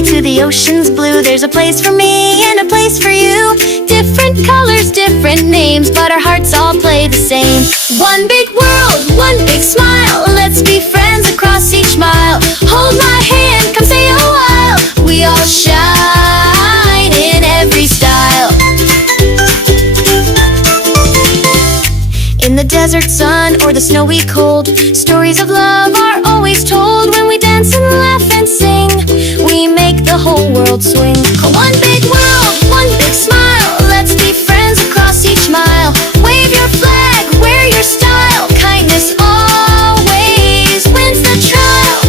sky to the ocean's blue, there's a place for me and a place for you. Different colors, different names, but our hearts all play the same. One big world, one big smile. Let's be friends across each mile. Hold my hand, come stay a while. We all shine in every style. In the desert sun or the snowy cold, stories of love are always told. When we dance and laugh and sing, we make the whole world swing. One big world, one big smile. Let's be friends across each mile. Wave your flag, wear your style. Kindness always wins the trial.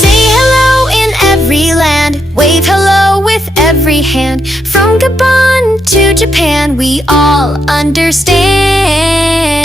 Say hello in every land. Wave hello with every hand. From Gabon to Japan, we all understand.